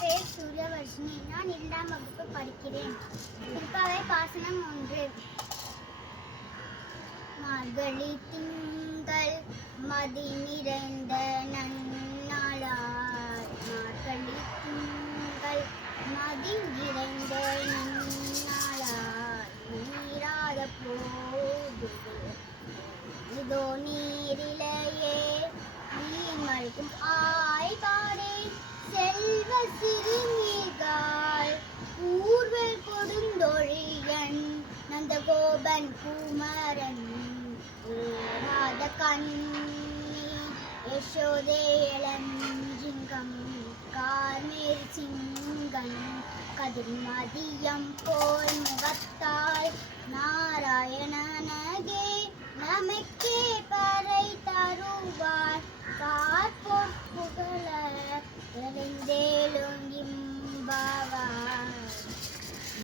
பெயர் சூரியவர்ஷினி. நான் 2ஆம் வகுப்பு படிக்கிறேன். திருப்பாவை பாசனம் 1. மார்கழி திங்கள் மதி நிறைந்த நன்னாளார். மார்கழி திங்கள் மதி நிறைந்த நன்னாளார். நீராத போது இதோ நீரிலேயே நீர் மல்கும் ஆய்காரே செல்வ சிறுநீர்கள் ஊர்வல் கொடுந்தொழியன் நந்தகோபன் குமரன் ராத கண்ணி யசோதே இளஞ்சிங்கம் கார்மேல் சிங்கன் கதிர்மதியம் போல் முகத்தால் நாராயணனகே நமக்கே பறை தருவார் காற்போர் புகழ எறிந்தேலோங்கி